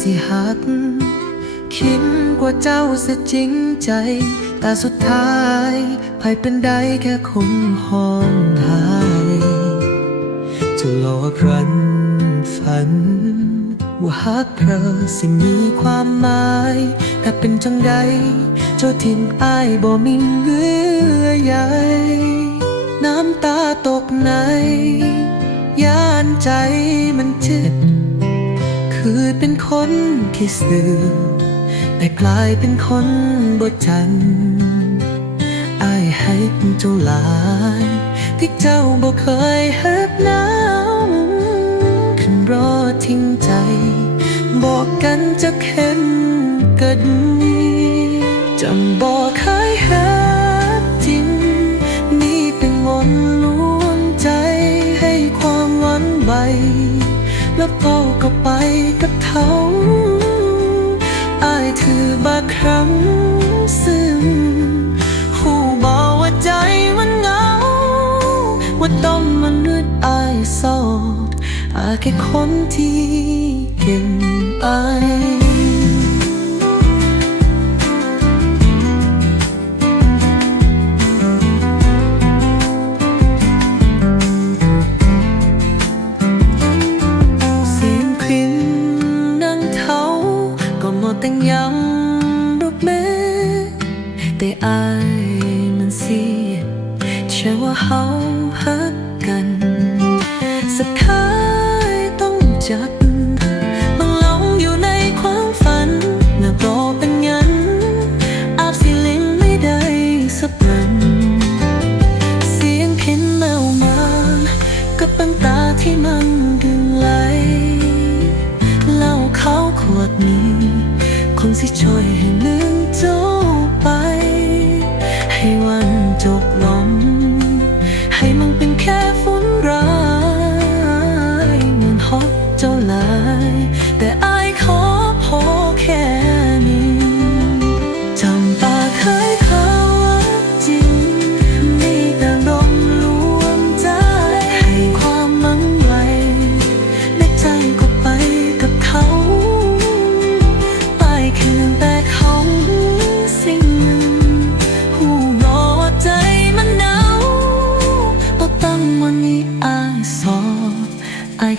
สิหัก คิดว่าเจ้าเสียจริงใจ แต่สุดท้ายไผเป็นได้แค่คงห้องหายจะหลอกรันฝัน ว่าหักเธอสิมีความหมาย แต่เป็นจังใด เจ้าทิมอายบ่มีเหลือใยน้ำตาตกใน ย่านใจมันเจ็บ คนที่สื่อ แต่กลายเป็นคนบ่จันอายให้เจ้าหลาย ที่เจ้าบ่เคยหักน้ำขึ้นรอทิ้งใจ บอกกันจะเข้มกันนี้จำบอกเคยหักจริง นี่เป็นงอนลวงใจให้ความหวั่นไหวแล้วเป้าก็ไปกับ เขาอายถือบาครั้งซึ่งหูบอกว่าใจมันเหงา ว่าต้องมันนึดอายโสดอาแค่คนที่เก่งอาย แต่อายมันเสียเชื่อว่าเฮาฮักกันสุดท้ายต้องจักบังหลงอยู่ในความฝันเมื่อโตเป็นยันอาจสิลิงไม่ได้สักวันเสียงพินแมวมากับปัญตาที่มันดึงไหลเล้าเขาขวดนี้คงสิช่วยให้ลื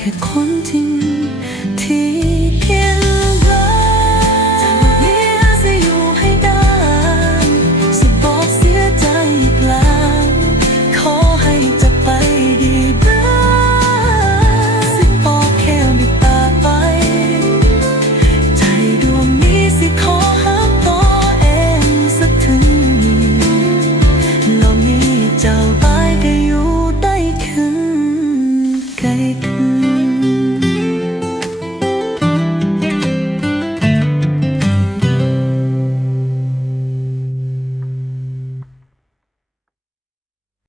แค่คนริง